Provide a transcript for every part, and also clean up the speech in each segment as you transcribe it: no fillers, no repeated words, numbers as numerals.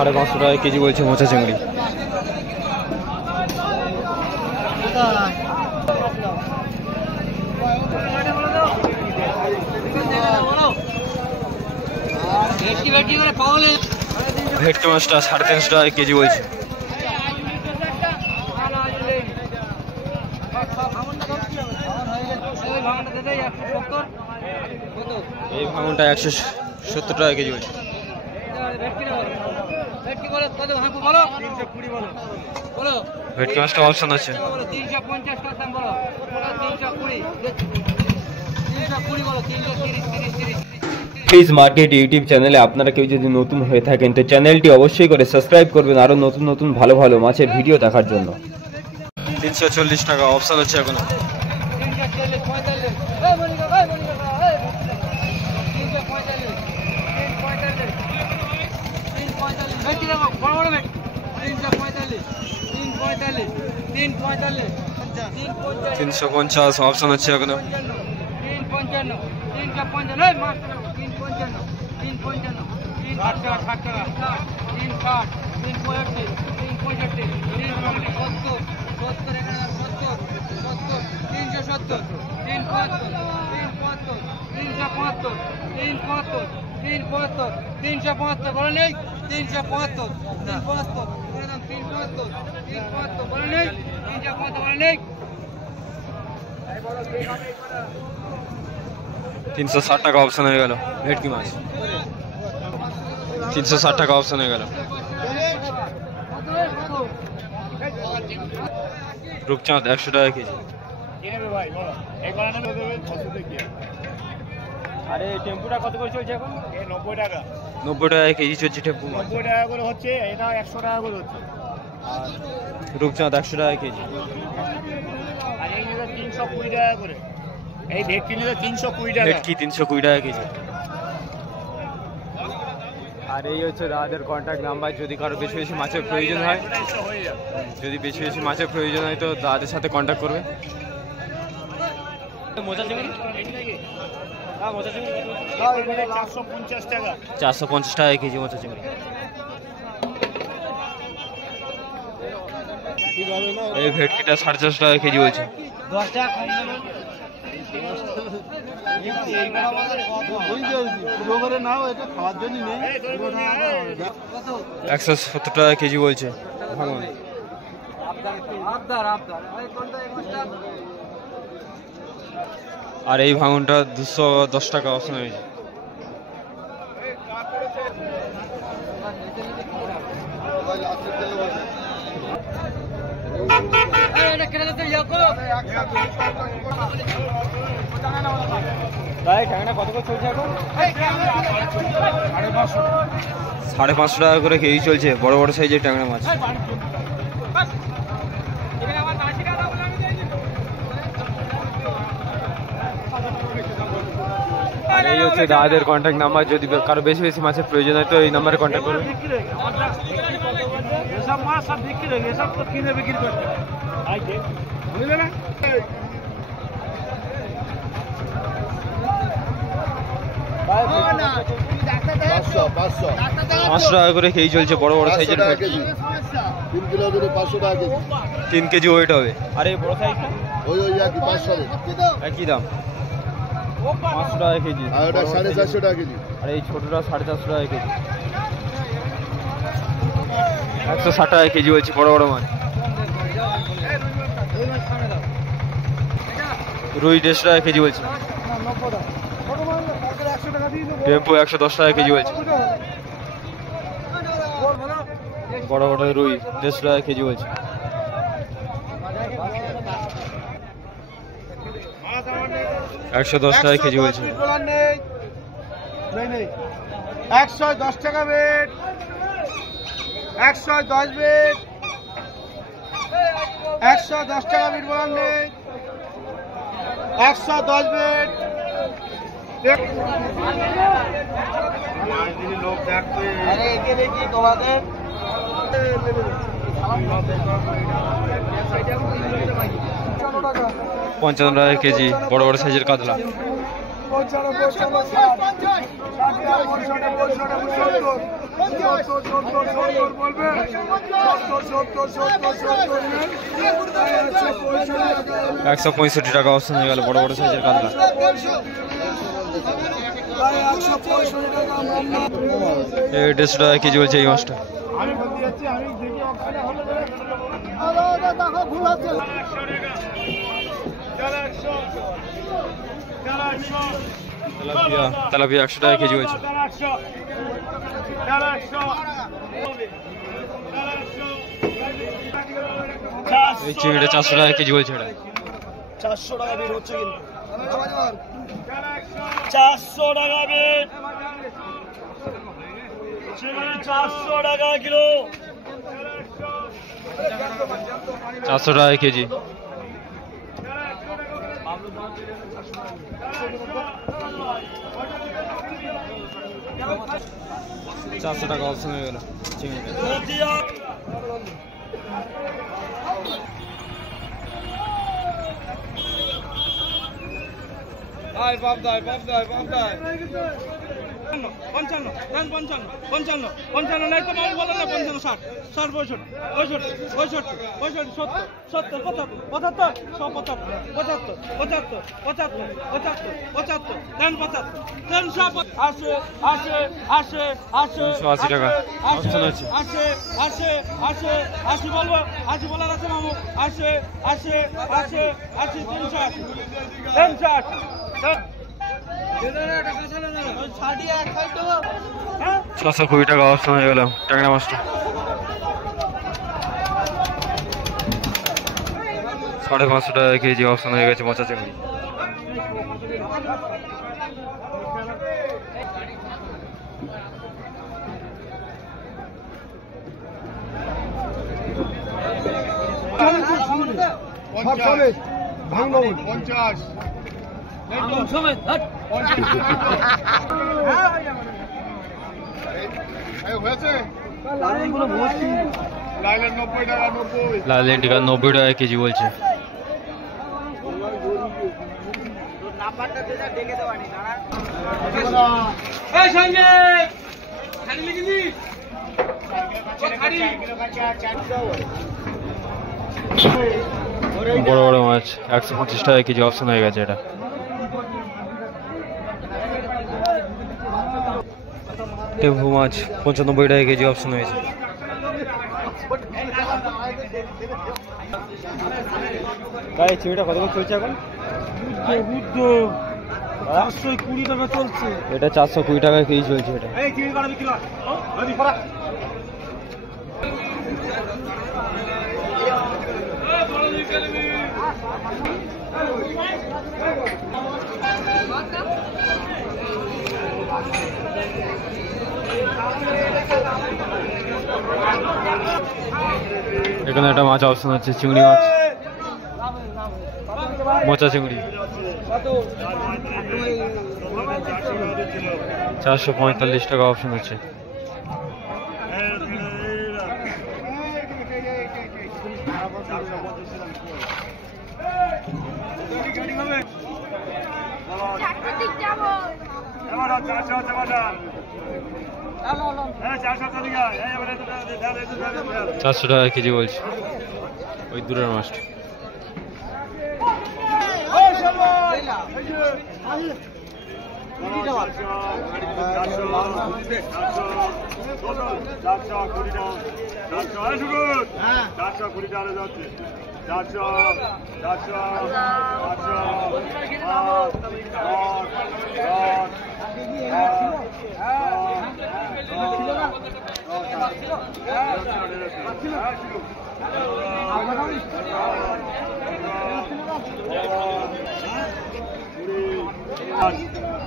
550 টাকা কেজি বলছে মোচা চিংড়ি। ভেটকি মাছটা 350 টাকা কেজি বলছে। এই ভাঙনটা 170 টাকা কেজি বলছে। ভেটকি মাছটা অপশন আছে। প্লিজ মার্কেট ইউটিউব চ্যানেলে আপনারা কেউ যদি নতুন হয়ে থাকেন তো চ্যানেলটি অবশ্যই করে সাবস্ক্রাইব করবেন আরো নতুন নতুন ভালো ভালো মাছের ভিডিও দেখার জন্য। 340 টাকা অপশন আছে এখনো। তিনশো 50 অপশন আছে এখনো। 360 টাকা অপশন হয়ে গেল ভেটকি মাছ। 360 টাকা অপশন হয়ে গেল। রূপচাঁদ 100 টাকা কেজি। আরে টেম্পুটা কত করে চলছে এখন? 90 টাকা। 90 টাকা কেজি চলছে টেম্পু মাছ। 90 টাকা করে হচ্ছে, এটা 100 টাকা করে হচ্ছে। আর রূপচাঁদ 100 টাকা কেজি। আর এই নিলে 320 টাকা করে। এই ভেটকি নিলে 320 টাকা। ভেটকি 320 টাকা কেজি। আর এই হচ্ছে দাদাদের কন্ট্যাক্ট নাম্বার, যদি কারো বেশি বেশি মাছের প্রয়োজন হয়, যদি বেশি বেশি মাছের প্রয়োজন হয় তো দাদাদের সাথে কন্ট্যাক্ট করবে। মোচা চিংড়ি? হ্যাঁ মোচা চিংড়ি 450 টাকা। 450 টাকা কেজি মোচা চিংড়ি। এই ভেটকিটা 450 টাকা কেজি বলছে। 10 টাকা কম দেবেন। 170 টাকা কেজি বলছে ভাঙন। আর এই ভাঙনটা 210 টাকা অপশন হয়েছে। কত করে চলছে এখন? 550 টাকা করে কেজি চলছে বড় বড় সাইজের ট্যাংরা মাছ। আর এই হচ্ছে দাদাদের কন্ট্যাক্ট নাম্বার, যদি কারো বেশি বেশি মাছের প্রয়োজন হয় তো এই নাম্বারে কন্ট্যাক্ট করবে। পাঁচশো টাকা করে কেজি চলছে বড় বড় সাইজের ভেটকি। 3 কিলো করে 500 টাকা কেজি। 3 কেজি ওয়েট হবে। আর এই বড় সাইজটা ওই একই 500 একই দাম 500 টাকা কেজি। আর ওটা 450 টাকা কেজি। আর এই ছোটটা 450 টাকা কেজি। 160 টাকা কেজি বলছি বড় বড় মাছ। রুই 150 টাকা কেজি বলছি। টেম্পো 110 টাকা কেজি বলছে। বড় বড় রুই 150 টাকা কেজি বলছে। $110 টাকা কেজি বলছে। 110 টাকা বেড, 110 বেড, 110 টাকা বেড বলার নেই, 110 বেড। লোক দেখবে আরে একে দেখি তোমাদের 55 টাকা কেজি বড় বড় সাইজের কাতলা। 55 ₹165 টাকা অবস্থান হয়ে গেল বড় বড় সাইজের কাতলা। এই 150 টাকা কেজি বলছে এই মাছটা। তেলাপিয়া 100 টাকা কেজি বলছে। এই চিংড়িটা 400 টাকা কেজি বলছে। এটা 400 টাকা বের হচ্ছে কিন্তু 400 টাকা বের 400 টাকা কিলো 400 টাকা কেজি। চারশো টাকা অপশন হয়ে গেল চিংড়িটা। পঞ্চান্ন পঞ্চান্ন পঞ্চান্ন পঞ্চান্ন পঞ্চান্ন নাই তো মাল বলেন না 55 60 60 65 65 65 70 70 75 75 75 75 75 75 75 দেন 75 দেন 80 80 80 80 80 টাকা অপশন আছে। 80 80 80 80 বলবো 80 বলার আছে মামু 80 80 80 80 380 ₹620 টাকা অপশন হয়ে গেল ট্যাংরা মাছটা। 550 টাকা কেজি অপশন হয়ে গেছে মোচা চিংড়ি। লাল লেন্ডিকা 90 টাকা কেজি বলছে। বড় বড় মাছ 125 টাকা কেজি অপশন হয়ে গেছে। এটা টেম্পু মাছ 95 টাকা কেজি অপশন হয়েছে। তাই চিংড়িটা কত করে চলছে এখন? 420 টাকা চলছে। এটা 420 টাকা কেজি চলছে। এটা এখানে একটা মাছ অপশন হচ্ছে চিংড়ি মাছ মোচা চিংড়ি 445 টাকা অপশন হচ্ছে। চারশো টাকা কেজি বলছে ওই দূরের মাছটা।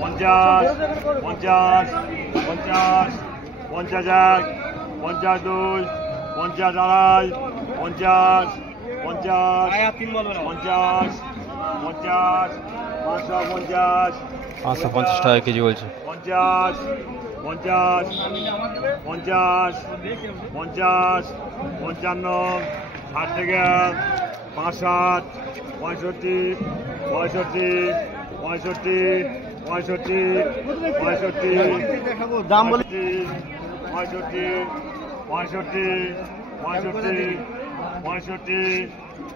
পঞ্চাশ পঞ্চাশ পঞ্চাশ 50 52 50 আড়াই 50 50 50 50 550 550 টাকা কেজি বলছে। 50 50 50 50 55 60 থেকে 65 65 65 65 65 65 65 দাম বলে 65 পঁয়ষট্টি পঁয়ষট্টি পঁয়ষট্টি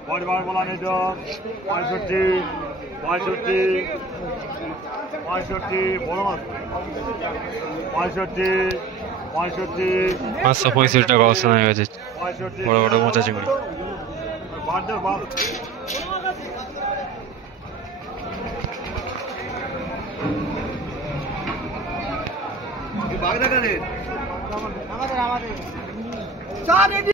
পরিবার বলা নেই তো পঁয়ষট্টি পঁয়ষট্টি পঁয়ষট্টি বড় মাছ পঁয়ষট্টি পঁয়ষট্টি 565 টাকা অবস্থান হয়ে গেছে পঁয়ষট্টি বড় বড় মোচা চিংড়ি। আমাদের